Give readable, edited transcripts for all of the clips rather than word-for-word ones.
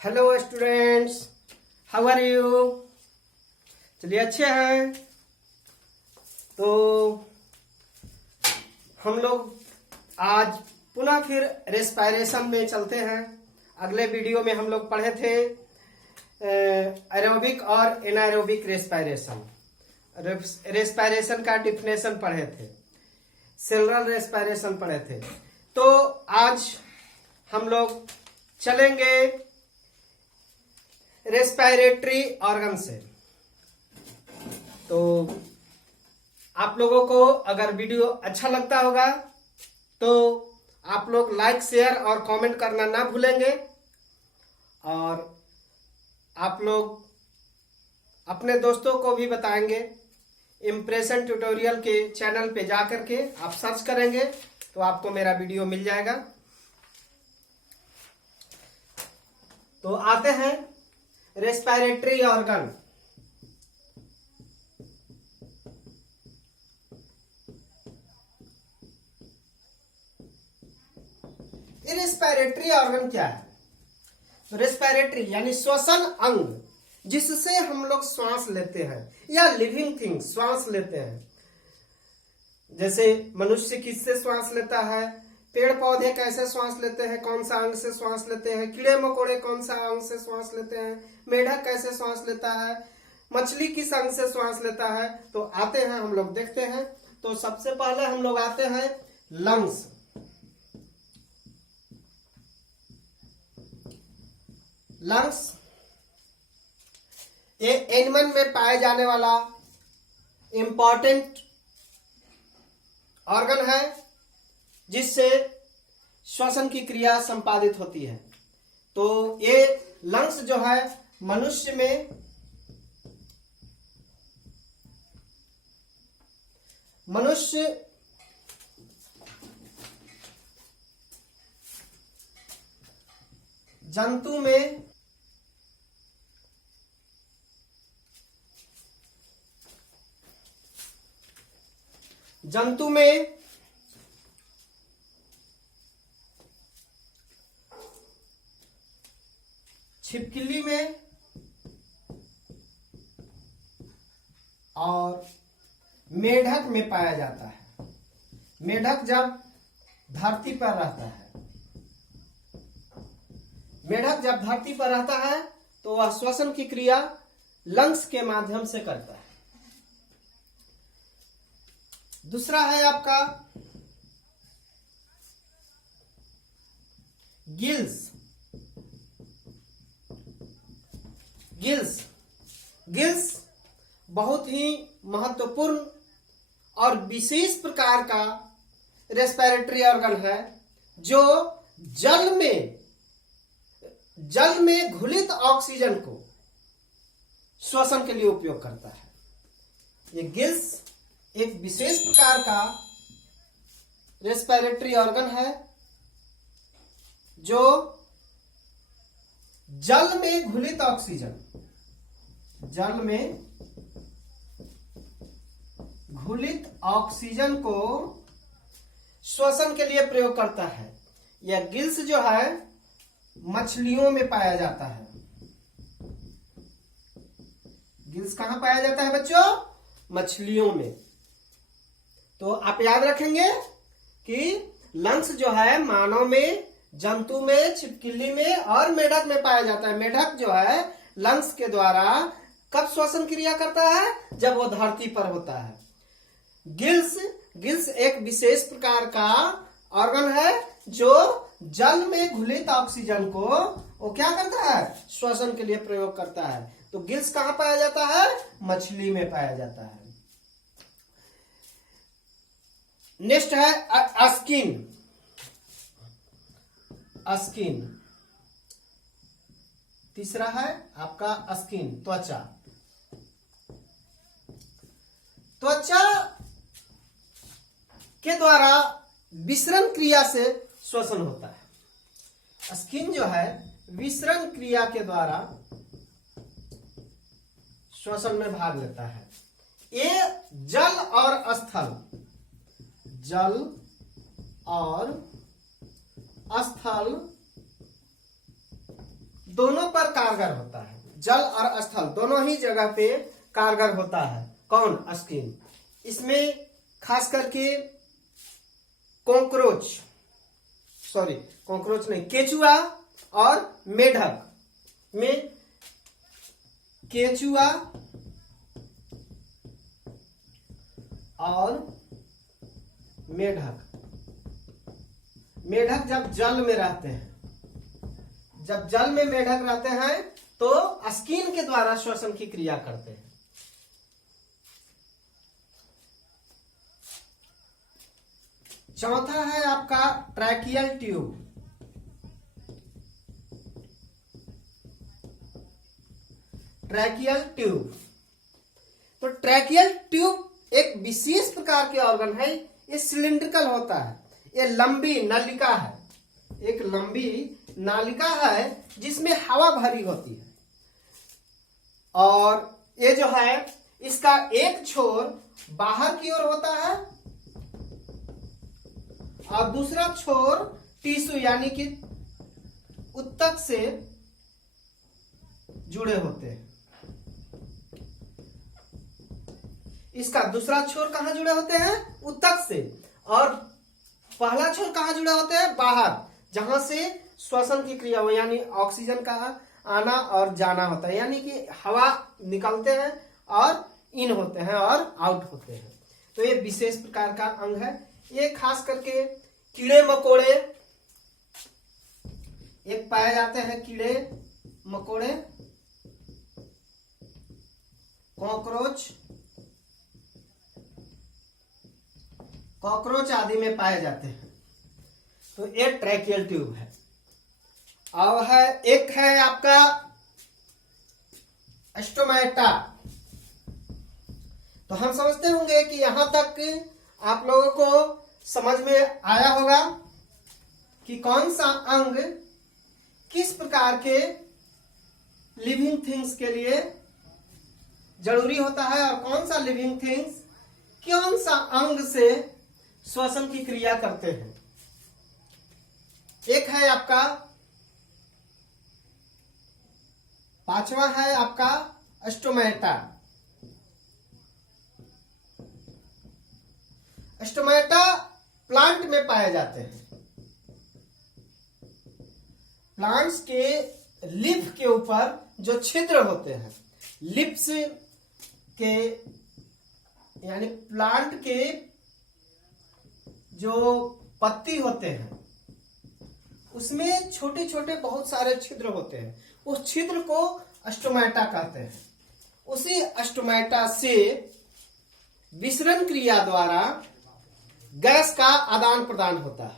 Hello students, how are you. चलिए अच्छे हैं। तो हम लोग आज पुनः फिर रेस्पायरेशन में चलते हैं। अगले वीडियो में हम लोग पढ़े थे एरोबिक और एनाएरोबिक रेस्पायरेशन। रेस्पायरेशन का डिफिनेशन पढ़े थे, सेलुलर रेस्पायरेशन पढ़े थे। तो आज हम लोग चलेंगे रेस्पिरेटरी ऑर्गन से। तो आप लोगों को अगर वीडियो अच्छा लगता होगा तो आप लोग लाइक, शेयर और कमेंट करना ना भूलेंगे। और आप लोग अपने दोस्तों को भी बताएंगे। इम्प्रेशन ट्यूटोरियल के चैनल पे जाकर के आप सर्च करेंगे तो आपको मेरा वीडियो मिल जाएगा। तो आते हैं रेस्पिरेटरी ऑर्गन। रेस्पिरेटरी ऑर्गन क्या है? तो रेस्पिरेटरी यानी श्वसन अंग, जिससे हम लोग श्वास लेते हैं या लिविंग थिंग श्वास लेते हैं। जैसे मनुष्य किससे श्वास लेता है, पेड़ पौधे कैसे श्वास लेते हैं, कौन सा अंग से श्वास लेते हैं, कीड़े मकोड़े कौन सा अंग से श्वास लेते हैं, मेढक कैसे श्वास लेता है, मछली किस अंग से श्वास लेता है। तो आते हैं हम लोग देखते हैं। तो सबसे पहले हम लोग आते हैं लंग्स। लंग्स ये एनिमल में पाए जाने वाला इंपॉर्टेंट ऑर्गन है, जिससे श्वसन की क्रिया संपादित होती है। तो ये लंग्स जो है मनुष्य जंतु में छिपकली में और मेढक में पाया जाता है। मेढक जब धरती पर रहता है तो वह श्वसन की क्रिया लंग्स के माध्यम से करता है। दूसरा है आपका गिल्स। गिल्स बहुत ही महत्वपूर्ण और विशेष प्रकार का रेस्पिरेटरी ऑर्गन है, जो जल में घुलित ऑक्सीजन को श्वसन के लिए उपयोग करता है। ये गिल्स एक विशेष प्रकार का रेस्पिरेटरी ऑर्गन है, जो जल में घुलित ऑक्सीजन को श्वसन के लिए प्रयोग करता है। यह गिल्स जो है मछलियों में पाया जाता है। गिल्स कहां पाया जाता है बच्चों? मछलियों में। तो आप याद रखेंगे कि लंग्स जो है मानव में, जंतु में, छिपकली में और मेढक में पाया जाता है। मेढक जो है लंग्स के द्वारा कब श्वसन क्रिया करता है? जब वो धरती पर होता है। गिल्स एक विशेष प्रकार का ऑर्गन है, जो जल में घुलित ऑक्सीजन को वो क्या करता है? श्वसन के लिए प्रयोग करता है। तो गिल्स कहां पाया जाता है? मछली में पाया जाता है। नेक्स्ट है स्किन। तीसरा है आपका स्किन, त्वचा के द्वारा विसरण क्रिया से श्वसन होता है। स्किन जो है विसरण क्रिया के द्वारा श्वसन में भाग लेता है। ये जल और स्थल दोनों पर कारगर होता है, जल और स्थल दोनों ही जगह पे कारगर होता है। कौन? स्किन। इसमें खास करके कॉकरोच नहीं, केचुआ और मेढक में, केचुआ और मेढक जब जल में रहते हैं, जब जल में मेढक रहते हैं तो स्किन के द्वारा श्वसन की क्रिया करते हैं। चौथा है आपका ट्रैकियल ट्यूब। ट्रैकियल ट्यूब, तो ट्रैकियल ट्यूब एक विशेष प्रकार के ऑर्गन है। ये सिलिंड्रिकल होता है, ये लंबी नलिका है, एक लंबी नालिका है जिसमें हवा भरी होती है, और ये जो है इसका एक छोर बाहर की ओर होता है और दूसरा छोर टिश्यू यानी कि उत्तक से जुड़े होते हैं। इसका दूसरा छोर कहां जुड़े होते हैं? उत्तक से। और पहला छोर कहां जुड़े होते हैं? बाहर, जहां से श्वसन की क्रिया हो, यानी ऑक्सीजन का आना और जाना होता है, यानी कि हवा निकलते हैं और इन होते हैं और आउट होते हैं। तो ये विशेष प्रकार का अंग है। ये खास करके कीड़े मकोड़े एक पाए जाते हैं, कीड़े मकोड़े, कॉकरोच आदि में पाए जाते हैं। तो ये ट्रैकियल ट्यूब है। और है एक है आपका स्टोमेटा। तो हम समझते होंगे कि यहां तक आप लोगों को समझ में आया होगा कि कौन सा अंग किस प्रकार के लिविंग थिंग्स के लिए जरूरी होता है और कौन सा लिविंग थिंग्स कौन सा अंग से श्वसन की क्रिया करते हैं। एक है आपका, पांचवा है आपका स्टोमेटा। स्टोमेटा प्लांट में पाए जाते हैं। प्लांट्स के लीफ के ऊपर जो छिद्र होते हैं, लिप्स के यानी प्लांट के जो पत्ती होते हैं उसमें छोटे छोटे बहुत सारे छिद्र होते हैं, उस छिद्र को स्टोमेटा कहते हैं। उसी स्टोमेटा से विसरण क्रिया द्वारा गैस का आदान प्रदान होता है।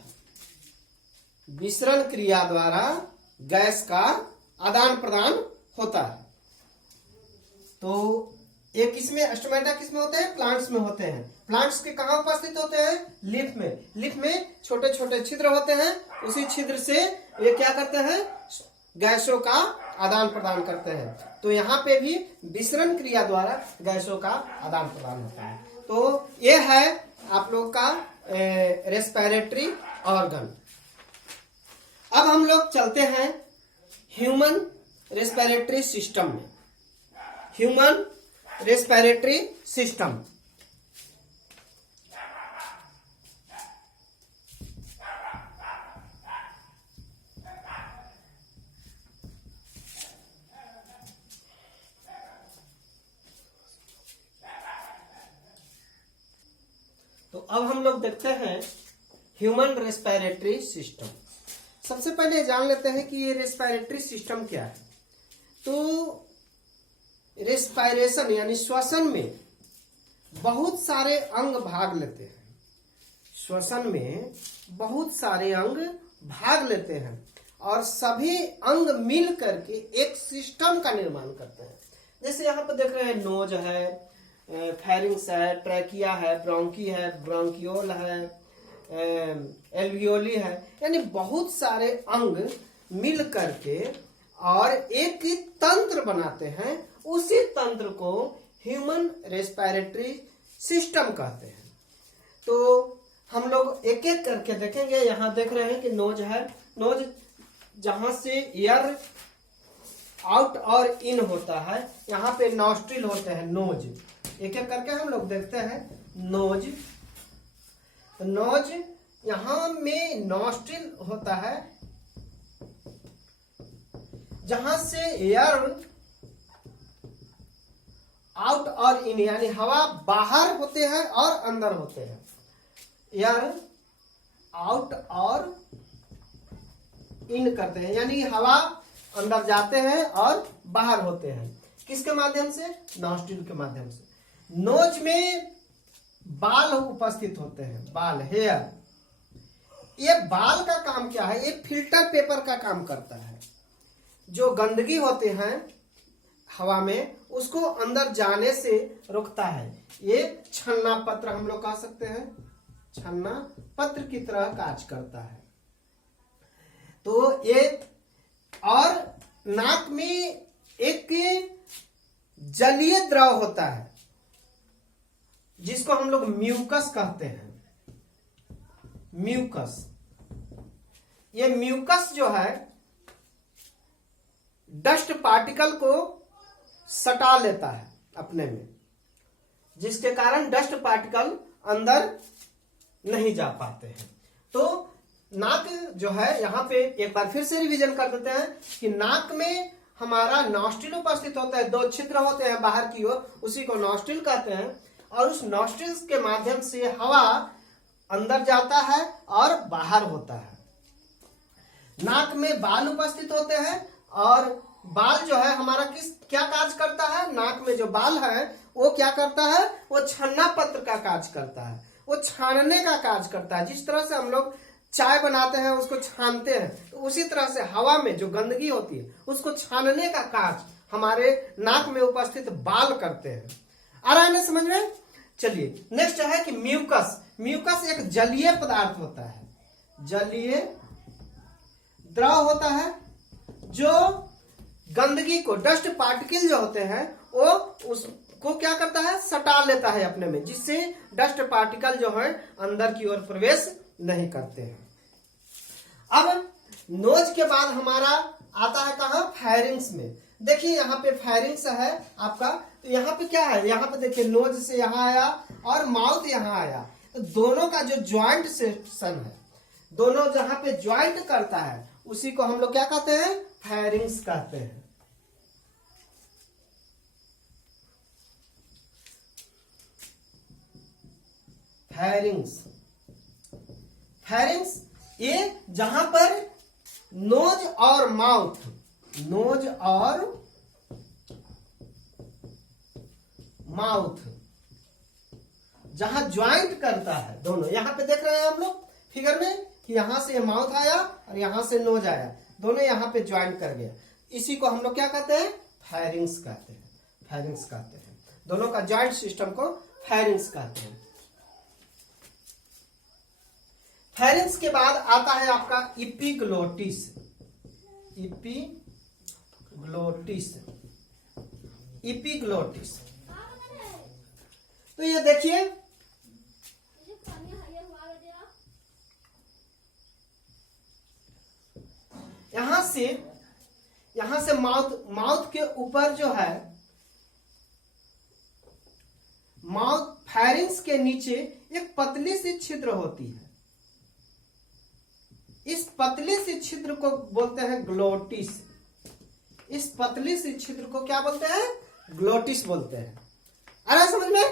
विसरण क्रिया द्वारा गैस का आदान प्रदान होता है। तो ये किसमें, स्टोमेटा किसमें होते हैं? प्लांट्स में होते हैं। प्लांट्स के कहां उपस्थित होते हैं? लीफ में। लीफ में छोटे छोटे छिद्र होते हैं, उसी छिद्र से ये क्या करते हैं? गैसों का आदान प्रदान करते हैं। तो यहाँ पे भी विसरण क्रिया द्वारा गैसों का आदान प्रदान होता है। तो ये है आप लोग का रेस्पिरेटरी ऑर्गन। अब हम लोग चलते हैं ह्यूमन रेस्पिरेटरी सिस्टम में। ह्यूमन रेस्पिरेटरी सिस्टम, तो अब हम लोग देखते हैं ह्यूमन रेस्पिरेटरी सिस्टम। सबसे पहले जान लेते हैं कि ये रेस्पिरेटरी सिस्टम क्या है। तो रेस्पिरेशन यानी श्वसन में बहुत सारे अंग भाग लेते हैं। श्वसन में बहुत सारे अंग भाग लेते हैं और सभी अंग मिल करके एक सिस्टम का निर्माण करते हैं। जैसे यहाँ पर देख रहे हैं, नोज है, फेरिंग्स है, ट्रैकिया है, ब्रोंकी है, ब्रोंकियोल है, एल्वियोली है, यानी बहुत सारे अंग मिल करके और एक तंत्र बनाते हैं। उसी तंत्र को ह्यूमन रेस्पिरेटरी सिस्टम कहते हैं। तो हम लोग एक एक करके देखेंगे। यहाँ देख रहे हैं कि नोज है। नोज जहां से एयर आउट और इन होता है। यहाँ पे नॉस्ट्रिल होते हैं, नोज। एक एक करके हम लोग देखते हैं। नोज, नोज यहाँ में नॉस्ट्रिल होता है जहां से एयर आउट और इन, यानी हवा बाहर होते हैं और अंदर होते हैं। एयर आउट और इन करते हैं, यानी हवा अंदर जाते हैं और बाहर होते हैं। किसके माध्यम से? नॉस्ट्रिल के माध्यम से। नोज में बाल उपस्थित होते हैं, बाल, हेयर। ये बाल का काम क्या है? ये फिल्टर पेपर का काम करता है। जो गंदगी होते हैं हवा में, उसको अंदर जाने से रोकता है। ये छन्ना पत्र हम लोग कह सकते हैं, छन्ना पत्र की तरह कार्य करता है। तो ये, और नाक में एक जलीय द्रव होता है जिसको हम लोग म्यूकस कहते हैं, म्यूकस। ये म्यूकस जो है डस्ट पार्टिकल को सटा लेता है अपने में, जिसके कारण डस्ट पार्टिकल अंदर नहीं जा पाते हैं। तो नाक जो है, यहाँ पे एक बार फिर से रिवीजन कर देते हैं कि नाक में हमारा नॉस्ट्रिल उपस्थित होता है। दो छिद्र होते हैं बाहर की ओर, उसी को नॉस्ट्रिल कहते हैं। और उस नॉस्ट्रिल के माध्यम से हवा अंदर जाता है और बाहर होता है। नाक में बाल उपस्थित होते हैं, और बाल जो है हमारा क्या कार्य करता है? नाक में जो बाल है वो क्या करता है? वो छन्ना पत्र का कार्य करता है, वो छानने का कार्य करता है। जिस तरह से हम लोग चाय बनाते हैं, उसको छानते हैं, तो उसी तरह से हवा में जो गंदगी होती है उसको छानने का कार्य हमारे नाक में उपस्थित बाल करते हैं। आ रहा है ना समझ में? चलिए नेक्स्ट है कि म्यूकस। म्यूकस एक जलीय पदार्थ होता है, जलीय द्रव होता है, जो गंदगी को, डस्ट पार्टिकल जो होते हैं वो उसको क्या करता है? सटा लेता है अपने में, जिससे डस्ट पार्टिकल जो है अंदर की ओर प्रवेश नहीं करते हैं। अब नोज के बाद हमारा आता है कहाँ? फायरिंग्स में। देखिए यहाँ पे फायरिंग्स है आपका, तो यहाँ पे क्या है? यहाँ पे देखिए नोज से यहाँ आया और माउथ यहाँ आया, तो दोनों का जो ज्वाइंट सेक्शन है, दोनों जहां पे ज्वाइंट करता है, उसी को हम लोग क्या कहते हैं? फायरिंग्स कहते हैं। फायरिंग्स, फायरिंग्स ये जहां पर नोज और माउथ, नोज और माउथ जहां ज्वाइंट करता है दोनों। यहां पे देख रहे हैं हम लोग फिगर में कि यहां से माउथ आया और यहां से नोज आया, दोनों यहां पे ज्वाइंट कर गया। इसी को हम लोग क्या कहते हैं? फायरिंग्स कहते हैं, फायरिंग्स कहते हैं। दोनों का ज्वाइंट सिस्टम को फायरिंग्स कहते हैं। फायरिंग्स के बाद आता है आपका इपिग्लोटिस। Epiglottis, epiglottis. तो ये देखिए यहां से माउथ के ऊपर जो है, माउथ, फायरिंग्स के नीचे एक पतली सी छिद्र होती है। इस पतली सी छिद्र को बोलते हैं ग्लोटिस। इस पतली सी छिद्र को क्या बोलते हैं? ग्लोटिस बोलते हैं। अरे समझ में?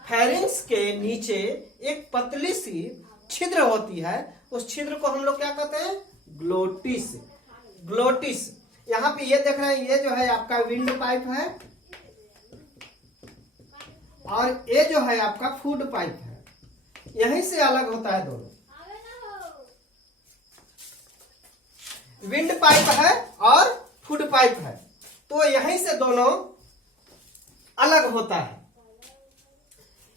फायरिंग्स के नीचे एक पतली सी छिद्र होती है, उस छिद्र को हम लोग क्या कहते हैं? ग्लोटिस। ग्लोटिस। यहाँ पे ये देख रहे हैं, ये जो है आपका विंड पाइप है, और ये जो है आपका फूड पाइप है। यहीं से अलग होता है दोनों। विंड पाइप है और फूड पाइप है, तो यहीं से दोनों अलग होता है।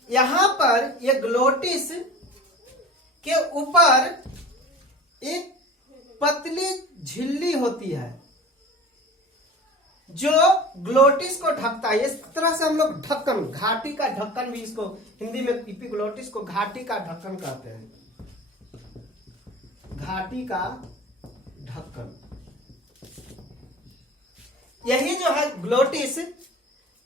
यहां पर ये ग्लोटिस के ऊपर एक पतली झिल्ली होती है जो ग्लोटिस को ढकता है। इस तरह से हम लोग ढक्कन, घाटी का ढक्कन भी इसको हिंदी में इपिग्लोटिस को घाटी का ढक्कन कहते हैं। घाटी का ढक्कन। यही जो है ग्लोटिस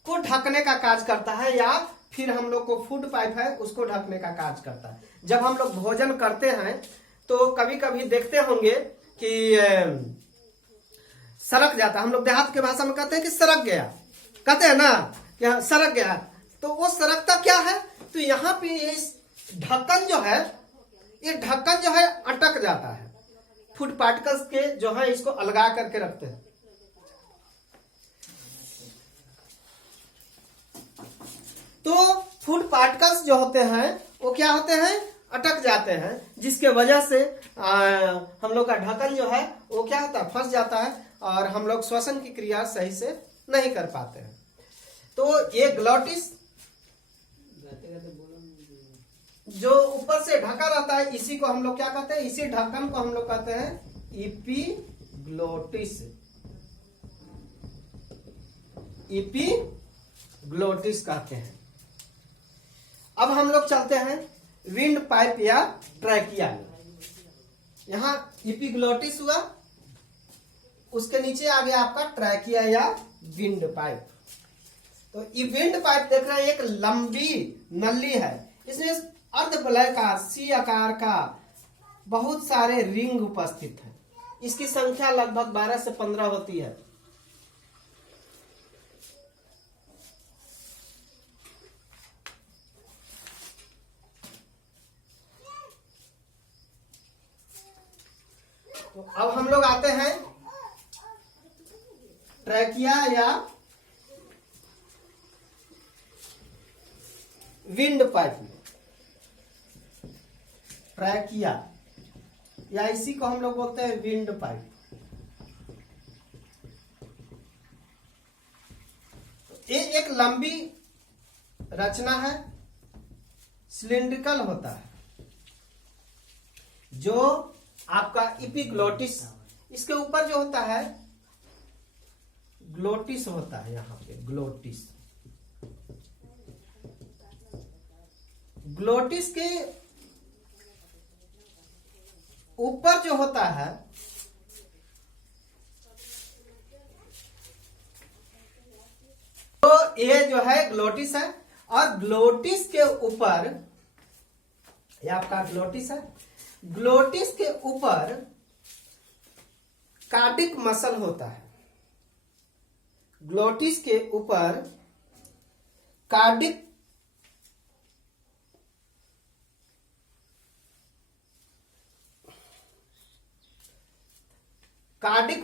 को ढकने का कार्य करता है, या फिर हम लोग को फूड पाइप है उसको ढकने का कार्य करता है। जब हम लोग भोजन करते हैं तो कभी कभी देखते होंगे कि सड़क जाता है, हम लोग देहात के भाषा में कहते हैं कि सड़क गया, कहते हैं ना कि सड़क गया, तो वो सड़कता क्या है, तो यहाँ पे इस ढक्कन जो है, ये ढक्कन जो है अटक जाता है, फूड पार्टिकल्स के जो है इसको अलगा करके रखते हैं। तो फूड पार्टिकल्स जो होते हैं वो क्या होते हैं, अटक जाते हैं, जिसके वजह से हम लोग का ढक्कन जो है वो क्या होता है, फंस जाता है और हम लोग श्वसन की क्रिया सही से नहीं कर पाते हैं। तो ये ग्लोटिस जो ऊपर से ढका रहता है, इसी को हम लोग क्या कहते हैं, इसी ढक्कन को हम लोग कहते हैं इपीग्लोटिस। इपीग्लोटिस कहते हैं। अब हम लोग चलते हैं विंड पाइप या ट्रैकिया में। यहां इपीग्लोटिस हुआ, उसके नीचे आ गया आपका ट्रैकिया या विंड पाइप। तो ये विंड पाइप देख रहे हैं, एक लंबी नली है, इसमें अर्धवलयाकार सी आकार का बहुत सारे रिंग उपस्थित है। इसकी संख्या लगभग 12 से 15 होती है। तो अब हम लोग आते हैं ट्रैकिया या विंड पाइप में। ट्रैकिया या इसी को हम लोग बोलते हैं विंड पाइप। ये एक लंबी रचना है, सिलिंड्रिकल होता है, जो आपका इपीग्लोटिस, इसके ऊपर जो होता है ग्लोटिस होता है, यहां पे ग्लोटिस। ग्लोटिस के ऊपर जो होता है तो ये जो है ग्लोटिस है, और ग्लोटिस के ऊपर ये आपका ग्लोटिस है। ग्लोटिस के ऊपर कार्डिक मसल होता है। ग्लोटिस के ऊपर कार्डिक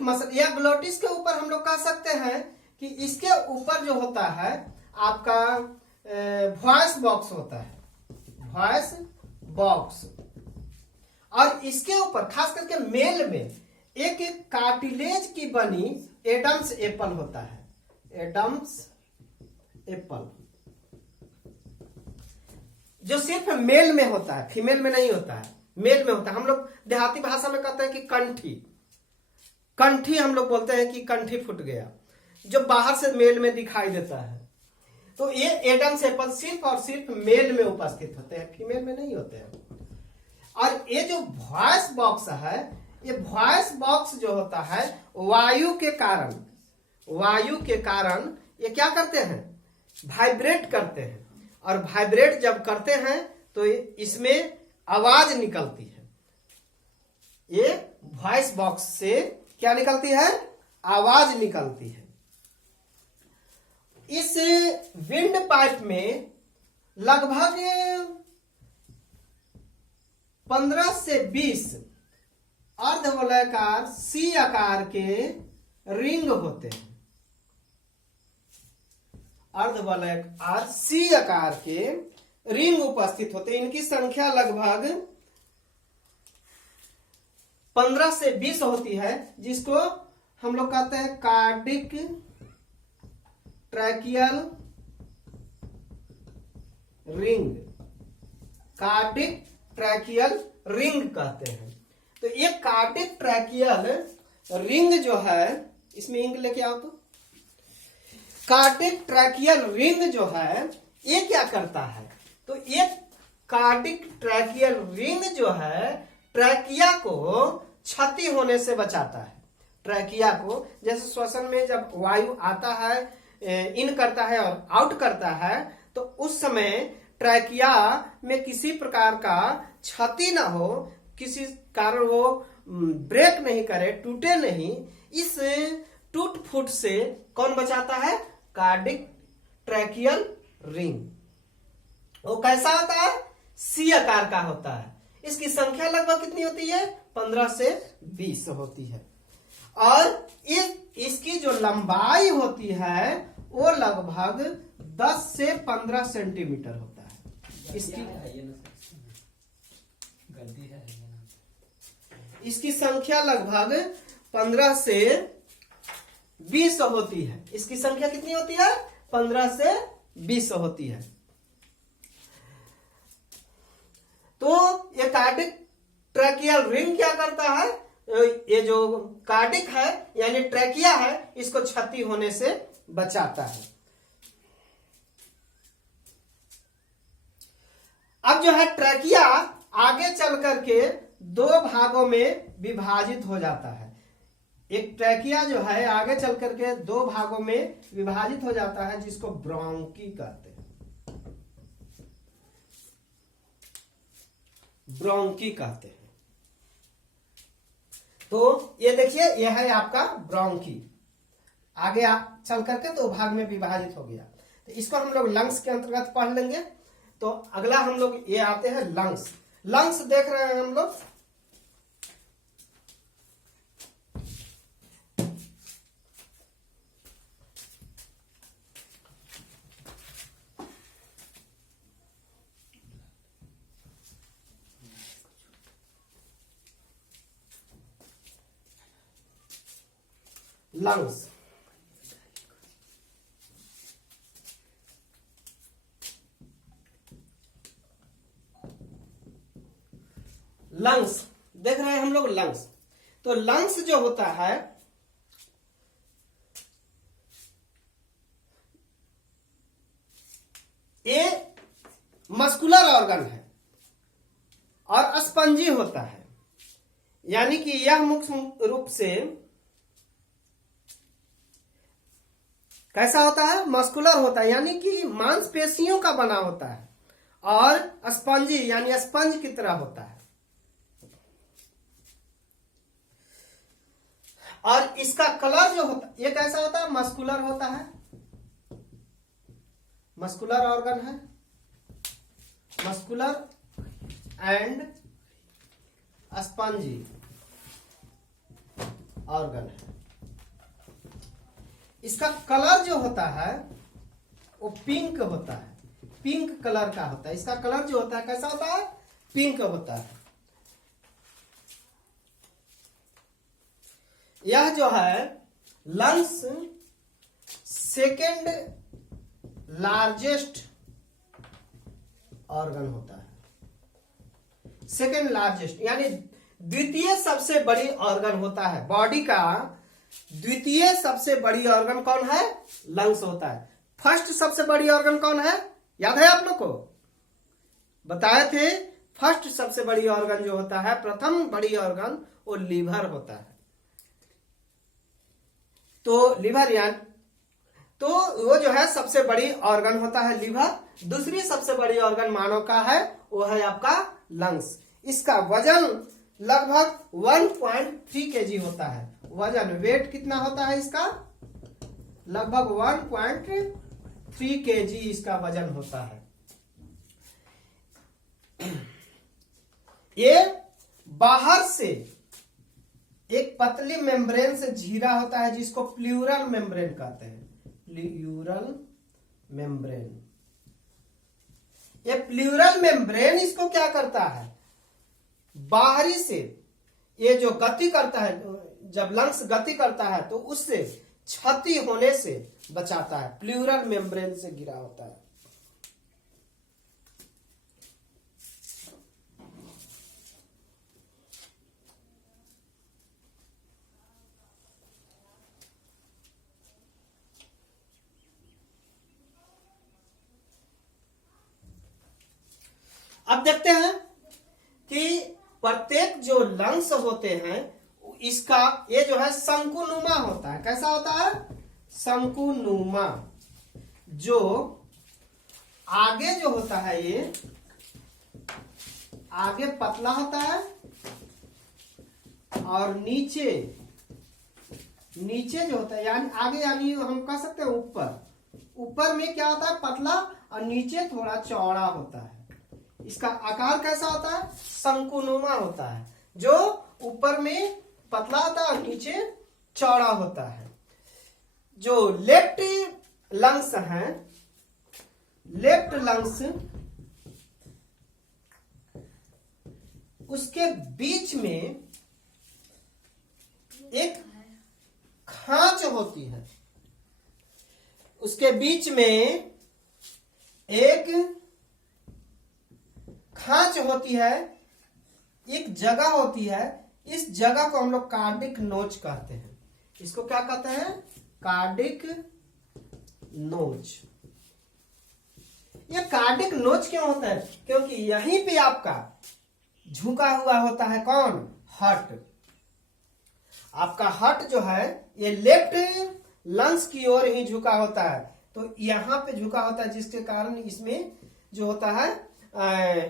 मसल, या ग्लोटिस के ऊपर हम लोग कह सकते हैं कि इसके ऊपर जो होता है आपका वॉइस बॉक्स होता है, वॉइस बॉक्स। और इसके ऊपर खास करके मेल में एक कार्टिलेज की बनी एडम्स एप्पल होता है, एडम्स एप्पल, जो सिर्फ मेल में होता है, फीमेल में नहीं होता है, मेल में होता है। हम लोग देहाती भाषा में कहते हैं कि कंठी, कंठी हम लोग बोलते हैं कि कंठी फूट गया, जो बाहर से मेल में दिखाई देता है। तो ये एडम्स एप्पल सिर्फ और सिर्फ मेल में उपस्थित होते हैं, फीमेल में नहीं होते हैं। और ये जो वॉइस बॉक्स है, ये वॉइस बॉक्स जो होता है वायु के कारण ये क्या करते हैं, वाइब्रेट करते हैं, और वाइब्रेट जब करते हैं तो इसमें आवाज निकलती है। ये वॉइस बॉक्स से क्या निकलती है, आवाज निकलती है। इस विंड पाइप में लगभग 15 से 20 अर्धवलयाकार सी आकार के रिंग होते हैं। अर्धवलयाकार सी आकार के रिंग उपस्थित होते हैं। इनकी संख्या लगभग 15 से 20 होती है, जिसको हम लोग कहते हैं cardiac tracheal ring, cardiac tracheal ring कहते हैं। तो ये कार्डिक ट्रैकियल रिंग जो है, इसमें इंक लेके आओ तो, कार्डिक ट्रैकियल रिंग जो है ये क्या करता है, तो ये कार्डिक ट्रैकियल रिंग जो है ट्रैकिया को क्षति होने से बचाता है। ट्रैकिया को, जैसे श्वसन में जब वायु आता है, इन करता है और आउट करता है, तो उस समय ट्रैकिया में किसी प्रकार का क्षति ना हो, किसी कारण वो ब्रेक नहीं करे, टूटे नहीं, इस टूट फूट से कौन बचाता है? Cardiac tracheal ring. वो कैसा होता है? सी आकार का होता है। इसकी संख्या लगभग कितनी होती है? 15 से 20 होती है। और इसकी जो लंबाई होती है वो लगभग 10 से 15 सेंटीमीटर होता है। इसकी संख्या लगभग 15 से 20 होती है। इसकी संख्या कितनी होती है? 15 से 20 होती है। तो ये कार्डिक ट्रैकियल रिंग क्या करता है? ये जो कार्डिक है यानी ट्रैकिया है, इसको क्षति होने से बचाता है। अब जो है ट्रैकिया आगे चल करके 2 भागों में विभाजित हो जाता है। एक ट्रैकिया जो है आगे चल करके 2 भागों में विभाजित हो जाता है, जिसको ब्रोंकी कहते हैं। ब्रोंकी कहते हैं। तो ये देखिए, यह है आपका ब्रोंकी। आगे आप चल करके 2 भाग में विभाजित हो गया। तो इसको हम लोग लंग्स के अंतर्गत पढ़ लेंगे। तो अगला हम लोग ये आते हैं लंग्स। लंग्स देख रहे हैं हम लोग। लंग्स, लंग्स देख रहे हैं हम लोग। लंग्स, तो लंग्स जो होता है ये मस्कुलर ऑर्गन है और स्पंजी होता है। यानी कि यह मुख्य रूप से कैसा होता है? मस्कुलर होता है, यानी कि मांसपेशियों का बना होता है, और स्पंजी यानी स्पंज की तरह होता है। और इसका कलर जो होता है ये कैसा होता है? मस्कुलर होता है। मस्कुलर ऑर्गन है, मस्कुलर एंड स्पंजी ऑर्गन है। इसका कलर जो होता है वो पिंक होता है, पिंक कलर का होता है। इसका कलर जो होता है कैसा होता है? पिंक होता है। यह जो है लंग्स सेकेंड लार्जेस्ट ऑर्गन होता है। सेकेंड लार्जेस्ट यानी द्वितीय सबसे बड़ी ऑर्गन होता है। बॉडी का द्वितीय सबसे बड़ी ऑर्गन कौन है? लंग्स होता है। फर्स्ट सबसे बड़ी ऑर्गन कौन है? याद है आप लोग को? बताए थे फर्स्ट सबसे बड़ी ऑर्गन जो होता है, प्रथम बड़ी ऑर्गन, वो लीवर होता है। तो लीवर यानी तो वो जो है सबसे बड़ी ऑर्गन होता है लीवर। दूसरी सबसे बड़ी ऑर्गन मानव का है, वो है आपका लंग्स। इसका वजन लगभग 1.3 kg होता है। वजन, वेट कितना होता है इसका? लगभग 1.3 kg इसका वजन होता है। ये बाहर से एक पतली मेम्ब्रेन से घिरा होता है, जिसको प्लूरल मेम्ब्रेन कहते हैं। Pleural membrane. ये प्लूरल मेम्ब्रेन इसको क्या करता है? बाहरी से ये जो गति करता है, जब लंग्स गति करता है तो उससे क्षति होने से बचाता है। प्लूरल मेम्ब्रेन से घिरा होता है। अब देखते हैं कि प्रत्येक जो लंग्स होते हैं इसका ये जो है शंकुनुमा होता है। कैसा होता है? शंकुनुमा। जो आगे जो होता है ये आगे पतला होता है और नीचे जो होता है यानी आगे यानी हम कह सकते हैं ऊपर में क्या होता है? पतला और नीचे थोड़ा चौड़ा होता है। इसका आकार कैसा होता है? शंकुनुमा होता है। जो ऊपर में पतला होता है और नीचे चौड़ा होता है। जो लेफ्ट लंग्स हैं, लेफ्ट लंग्स उसके बीच में एक खांच होती है। उसके बीच में एक खांच होती है, एक जगह होती है। इस जगह को हम लोग कार्डिक नोच कहते हैं। इसको क्या कहते हैं? कार्डिक नोच। ये कार्डिक नोच क्यों होता है? क्योंकि यहीं पे आपका झुका हुआ होता है कौन? हार्ट। आपका हार्ट जो है ये लेफ्ट लंग्स की ओर ही झुका होता है। तो यहां पे झुका होता है जिसके कारण इसमें जो होता है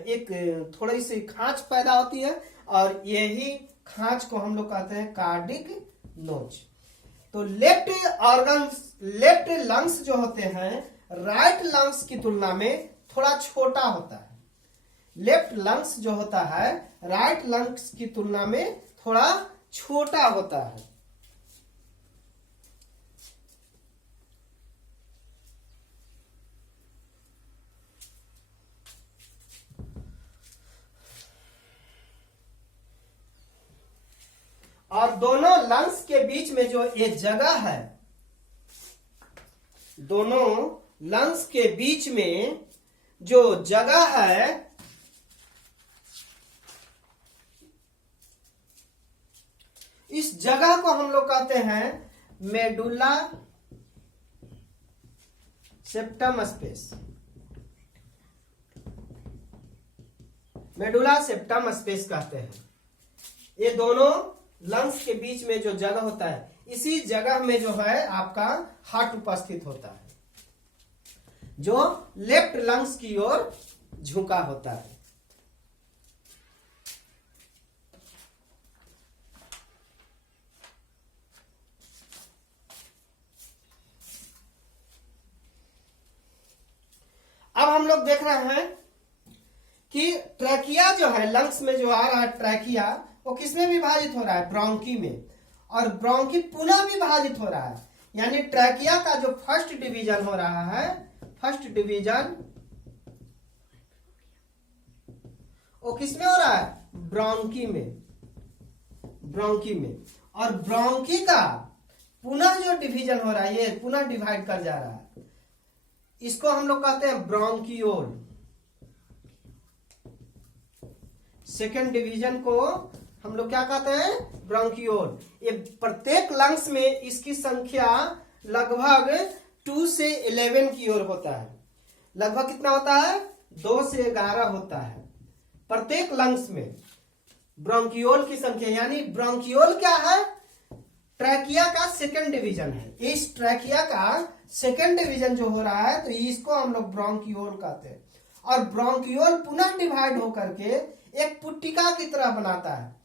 एक थोड़ी सी खांच पैदा होती है और यही खांच को हम लोग कहते हैं कार्डिक नोच। तो लेफ्ट लंग्स जो होते हैं राइट लंग्स की तुलना में थोड़ा छोटा होता है। लेफ्ट लंग्स जो होता है राइट लंग्स की तुलना में थोड़ा छोटा होता है। और दोनों लंग्स के बीच में जो ये जगह है, दोनों लंग्स के बीच में जो जगह है इस जगह को हम लोग कहते हैं medulla septum space. Medulla septum space कहते हैं। ये दोनों लंग्स के बीच में जो जगह होता है इसी जगह में जो है आपका हार्ट उपस्थित होता है, जो लेफ्ट लंग्स की ओर झुका होता है। अब हम लोग देख रहे हैं कि ट्रैकिया जो है लंग्स में जो आ रहा है ट्रैकिया वो किसमें विभाजित हो रहा है? ब्रोंकी में। और ब्रोंकी पुनः विभाजित हो रहा है यानी ट्रैकिया का जो फर्स्ट डिवीजन हो रहा है, फर्स्ट डिवीजन वो किसमें हो रहा है? ब्रोंकी में। ब्रोंकी में। और ब्रोंकी का पुनः जो डिवीजन हो रहा है ये पुनः डिवाइड कर जा रहा है। इसको हम लोग कहते हैं ब्रोंकियोल। सेकेंड डिवीजन को हम लोग क्या कहते हैं? ब्रोंकियोल। ये प्रत्येक लंग्स में इसकी संख्या लगभग 2 से 11 की ओर होता है। लगभग कितना होता है? 2 से 11 होता है प्रत्येक लंग्स में ब्रोंकियोल की संख्या। यानी ब्रोंकियोल क्या है? ट्रैकिया का सेकेंड डिवीजन है। इस ट्रैकिया का सेकेंड डिवीजन जो हो रहा है तो इसको हम लोग ब्रोंकियोल कहते हैं। और ब्रोंकियोल पुनः डिवाइड होकर के एक पुट्टिका की तरह बनाता है,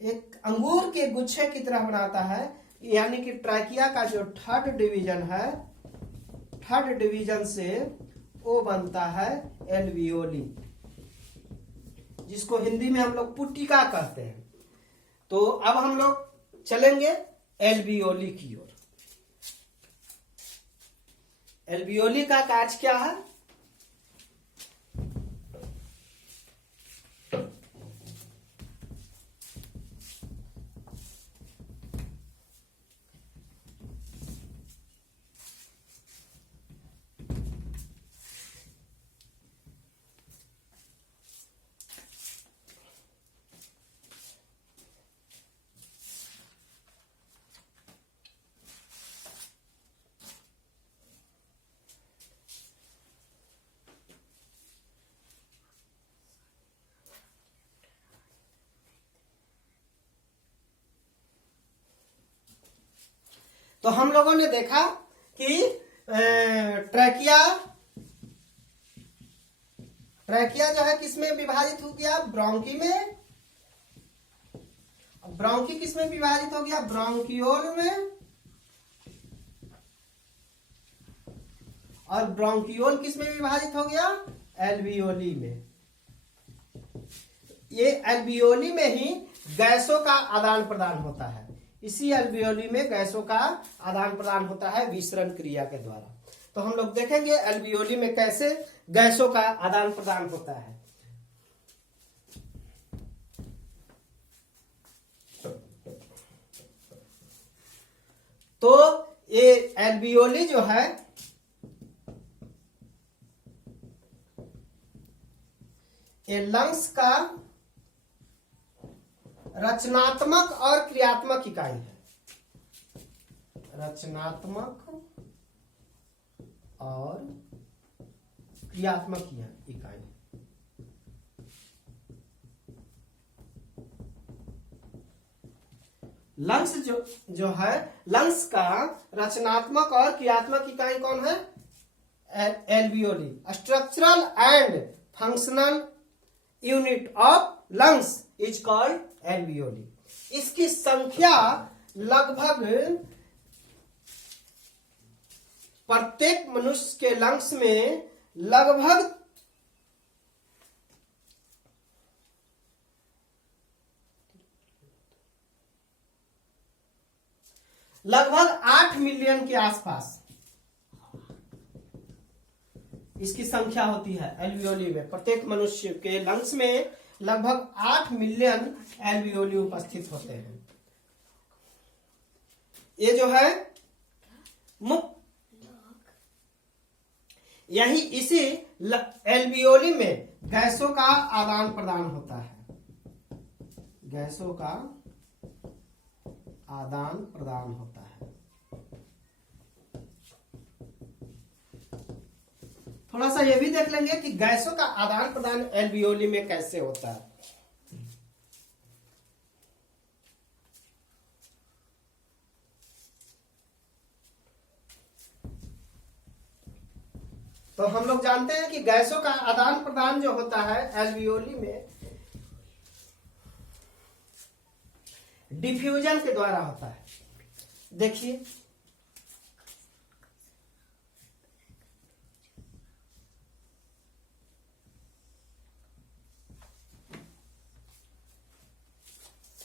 एक अंगूर के गुच्छे की तरह बनाता है। यानी कि ट्रैकिया का जो थर्ड डिवीजन है, थर्ड डिवीजन से वो बनता है एल्वियोली, जिसको हिंदी में हम लोग पुट्टिका कहते हैं। तो अब हम लोग चलेंगे एल्वियोली की ओर। एल्वियोली का कार्य क्या है? तो हम लोगों ने देखा कि ट्रैकिया जो है किसमें विभाजित हो गया, ब्रोंकी में। ब्रोंकी किसमें विभाजित हो गया, ब्रोंकियोल में। और ब्रोंकियोल किसमें विभाजित हो गया, एल्वियोली में। ये एल्वियोली में ही गैसों का आदान प्रदान होता है। इसी एल्वियोली में गैसों का आदान प्रदान होता है विसरण क्रिया के द्वारा। तो हम लोग देखेंगे एल्वियोली में कैसे गैसों का आदान प्रदान होता है। तो ये एल्वियोली जो है ये लंग्स का रचनात्मक और क्रियात्मक इकाई है। रचनात्मक और क्रियात्मक इकाई। लंग्स जो है, लंग्स का रचनात्मक और क्रियात्मक इकाई कौन है, alveoli. Structural and functional unit of lungs is called alveoli. इसकी संख्या लगभग प्रत्येक मनुष्य के लंग्स में लगभग 8 मिलियन के आसपास इसकी संख्या होती है एल्वियोली में। प्रत्येक मनुष्य के लंग्स में लगभग 8 मिलियन एल्वियोली उपस्थित होते हैं। ये जो है यही इसी एल्वियोली में गैसों का आदान प्रदान होता है। गैसों का आदान प्रदान होता है। थोड़ा सा ये भी देख लेंगे कि गैसों का आदान प्रदान एल्वियोली में कैसे होता है। तो हम लोग जानते हैं कि गैसों का आदान प्रदान जो होता है एल्वियोली में डिफ्यूजन के द्वारा होता है। देखिए